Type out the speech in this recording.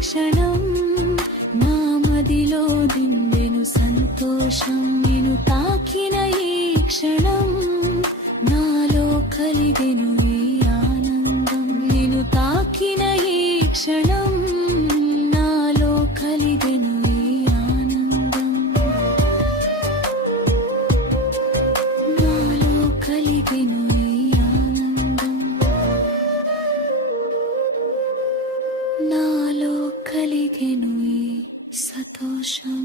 క్షణం నా మదిలో నిండెను సంతోషం నిన్ను తాకిన ఈ క్షణం నాలో కలిగెను ఈ ఆనందం నిన్ను తాకిన ఈ క్షణం నాలో కలిగెను ఈ ఆనందం నాలో కలిగెను ఈ ఆనందం నాలో కలిగెను ఈ సంతోషం.